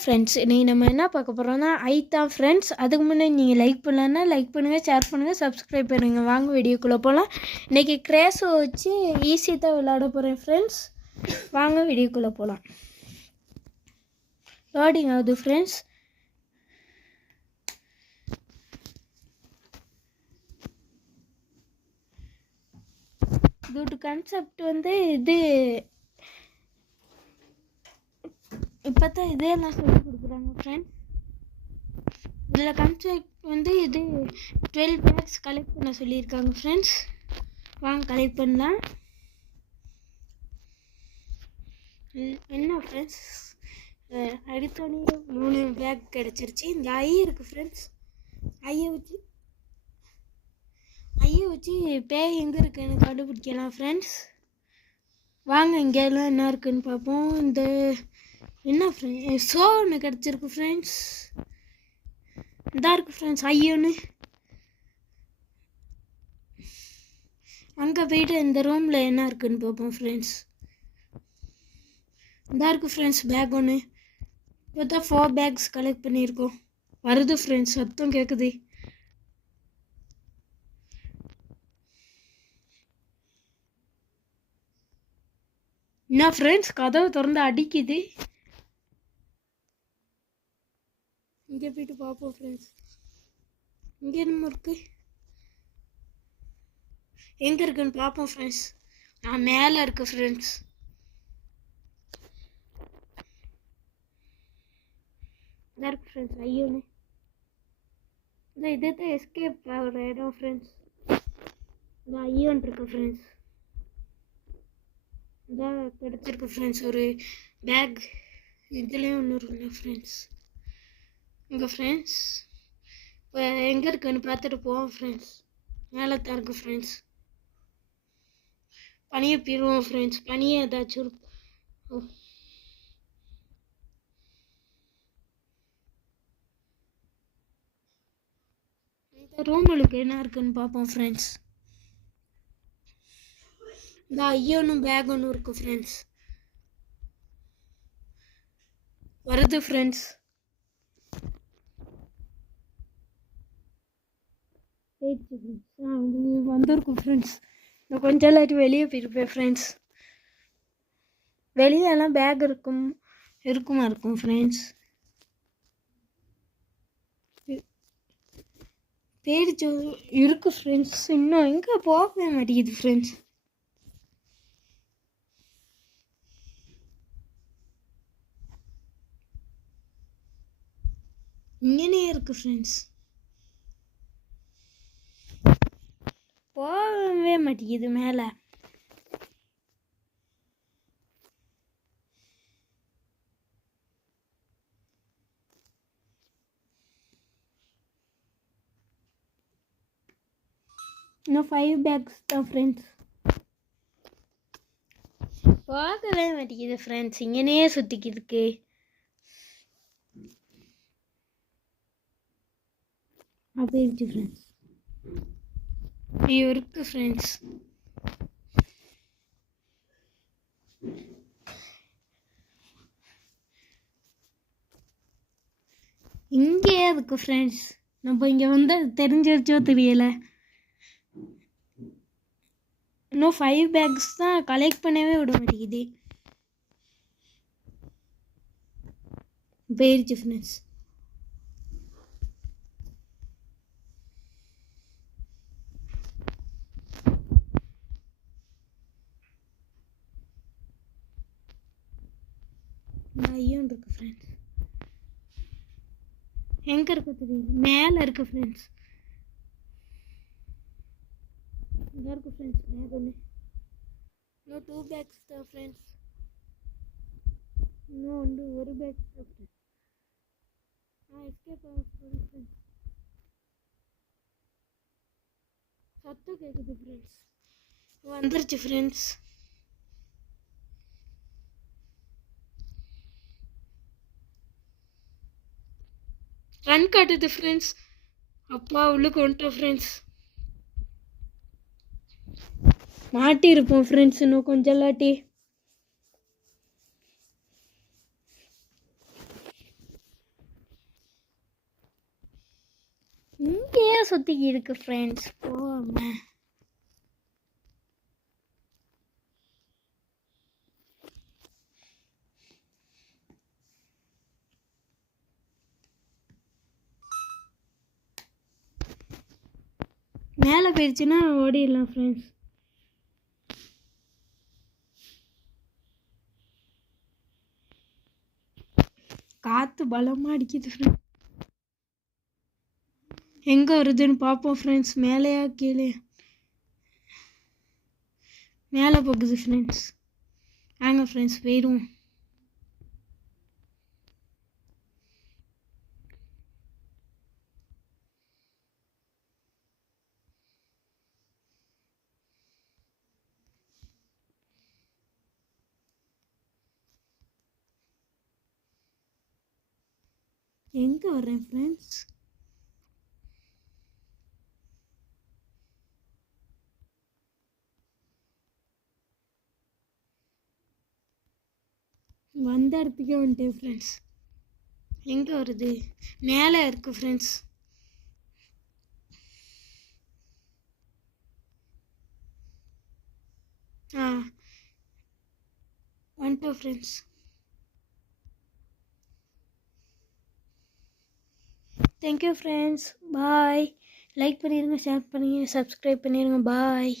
Friends இன்றைக்கி நம்ம என்ன பார்க்க போகிறோம்னா ஐத்தான் ஃப்ரெண்ட்ஸ். அதுக்கு முன்னாடி நீங்கள் லைக் பண்ணலன்னா லைக் பண்ணுங்கள், ஷேர் பண்ணுங்கள், சப்ஸ்கிரைப் பண்ணுங்கள். வாங்க வீடியோக்குள்ளே போகலாம். இன்றைக்கி கிரேஸோ வச்சு ஈஸி தான் விளையாட போகிறேன் ஃப்ரெண்ட்ஸ். வாங்க வீடியோக்குள்ளே போகலாம். லோடிங் ஆகுது ஃப்ரெண்ட்ஸ். இதோட கான்செப்ட் இது இப்போ தான் இதெல்லாம் சொல்லி கொடுக்குறாங்க ஃப்ரெண்ட்ஸ். இதில் கான்செப்ட் இது 12 பேக்ஸ் கலெக்ட் பண்ண சொல்லியிருக்காங்க ஃப்ரெண்ட்ஸ். வாங்க கலெக்ட் பண்ணலாம். என்ன ஃப்ரெண்ட்ஸ், அடுத்தோடனே 3 பேக் கிடச்சிருச்சு. இந்த ஐ இருக்குது ஃப்ரெண்ட்ஸ். ஐயை வச்சு பேய் எங்கே இருக்குன்னு கண்டுபிடிக்கலாம் ஃப்ரெண்ட்ஸ். வாங்க இங்கெல்லாம் என்ன இருக்குன்னு பார்ப்போம். இந்த என்ன ஃப்ரெண்ட்ஸ், ஷோ ஒன்று கிடச்சிருக்கு ஃப்ரெண்ட்ஸ். இதாக இருக்குது ஃப்ரெண்ட்ஸ் ஐயோன்னு. அங்கே போய்ட்டு இந்த ரூமில் என்ன இருக்குன்னு பார்ப்போம் ஃப்ரெண்ட்ஸ். இதாக இருக்குது ஃப்ரெண்ட்ஸ் பேக் ஒன்று. இப்போ தான் 4 பேக்ஸ் கலெக்ட் பண்ணியிருக்கோம். வருது ஃப்ரெண்ட்ஸ், சத்தம் கேட்குது. என்ன ஃப்ரெண்ட்ஸ், கதவு திறந்து அடிக்குது. இங்கே போய்ட்டு பார்ப்போம் ஃப்ரெண்ட்ஸ். இங்கே என்ன இருக்குது, எங்கே இருக்குன்னு பார்ப்போம் ஃப்ரெண்ட்ஸ். நான் மேலே இருக்கு ஃப்ரெண்ட்ஸ். இதாக இருக்கு ஃப்ரெண்ட்ஸ் ஐயோன்னு. இதே தான் எஸ்கேப் ஆகிற இடம் ஃப்ரெண்ட்ஸ். இந்த ஐயோன் இருக்கு ஃப்ரெண்ட்ஸ். இதான் கிடச்சிருக்கு ஃப்ரெண்ட்ஸ் ஒரு பேக். இதுலேயும் ஒன்று இருக்குல்ல ஃப்ரெண்ட்ஸ். இங்கே ஃப்ரெண்ட்ஸ் இப்போ எங்கே இருக்குன்னு பார்த்துட்டு போவோம் ஃப்ரெண்ட்ஸ். மேலே தான் இருக்குது ஃப்ரெண்ட்ஸ். பனியை பீருவோம் ஃப்ரெண்ட்ஸ். பனியை ஏதாச்சும் இருக்கும். இந்த ரூமுக்கு என்ன இருக்குன்னு பார்ப்போம் ஃப்ரெண்ட்ஸ். இந்த ஐயோனும் பேக் ஒன்று இருக்குது ஃப்ரெண்ட்ஸ். வருது ஃப்ரெண்ட்ஸ். வந்திருக்கும் ஃப்ரெண்ட்ஸ். நான் கொஞ்சம் இல்லாட்டி வெளியே போயிருப்பேன் ஃப்ரெண்ட்ஸ். வெளியெல்லாம் பேக் இருக்கும் ஃப்ரெண்ட்ஸ். போயிடுச்சு இருக்கு ஃப்ரெண்ட்ஸ். இன்னும் எங்கே போகவே மாட்டேங்குது ஃப்ரெண்ட்ஸ். இங்கனே இருக்கு ஃப்ரெண்ட்ஸ். போகவே மாட்டேங்குது மேலே. இன்னும் 5 பேக்ஸ் தான் ஃப்ரெண்ட்ஸ். போகவே மாட்டேங்குது ஃப்ரெண்ட்ஸ். இங்கனே சுற்றிக்கிருக்கு. போயிடுச்சு ஃப்ரெண்ட்ஸ். ஐயோ இருக்கு ஃப்ரெண்ட்ஸ். இங்கே இருக்கு ஃப்ரெண்ட்ஸ். நம்ம இங்கே தெரிஞ்சிருச்சோ தெரியலை. இன்னும் 5 பேக்ஸ் தான் கலெக்ட் பண்ணவே விட மாட்டேங்குது. போயிடுச்சு ஃப்ரெண்ட்ஸ். ஐயோன் இருக்கு ஃப்ரெண்ட்ஸ். எங்கே இருக்கு தெரியுது, மேலே இருக்கு ஃப்ரெண்ட்ஸ். இதாக இருக்கு ஃப்ரெண்ட்ஸ் பேக் ஒன்று. இன்னும் 2 பேக்ஸ் தான் ஃப்ரெண்ட்ஸ். இன்னும் ஒரு பேக் தான் ஃப்ரெண்ட்ஸ். எஸ்கேப் ஆக ஃப்ரெண்ட்ஸ். சத்தம் கேட்குது ஃப்ரெண்ட்ஸ். வந்துருச்சு ஃப்ரெண்ட்ஸ். ரன் காட்டுது ஃப்ரெண்ட்ஸ். அப்பா உள்ளுக்கு வந்துட்டோம் ஃப்ரெண்ட்ஸ். மாட்டியிருப்போம் ஃப்ரெண்ட்ஸ் இன்னும் கொஞ்சம் இல்லாட்டி. சுற்றி இருக்கு ஃப்ரெண்ட்ஸ். போங்க. மேலே போயிடுச்சுன்னா ஓடிடலாம் ஃப்ரெண்ட்ஸ். காற்று பலமாக அடிக்குது ஃப்ரெண்ட்ஸ். எங்கே வருதுன்னு பார்ப்போம் ஃப்ரெண்ட்ஸ். மேலேயா கீழே? மேலே போகுது ஃப்ரெண்ட்ஸ். வாங்க ஃப்ரெண்ட்ஸ் போயிடுவோம். எங்கே வர்றேன் ஃப்ரெண்ட்ஸ்? வந்த இடத்துக்கே வந்துட்டேன் ஃப்ரெண்ட்ஸ். எங்கே வருது? மேலே இருக்கு ஃப்ரெண்ட்ஸ். வந்துட்டோம் friends. Thank you friends. Bye. Like பண்ணிடுங்க, ஷேர் பண்ணிடுங்க, சப்ஸ்கிரைப் பண்ணிடுங்க. பாய்.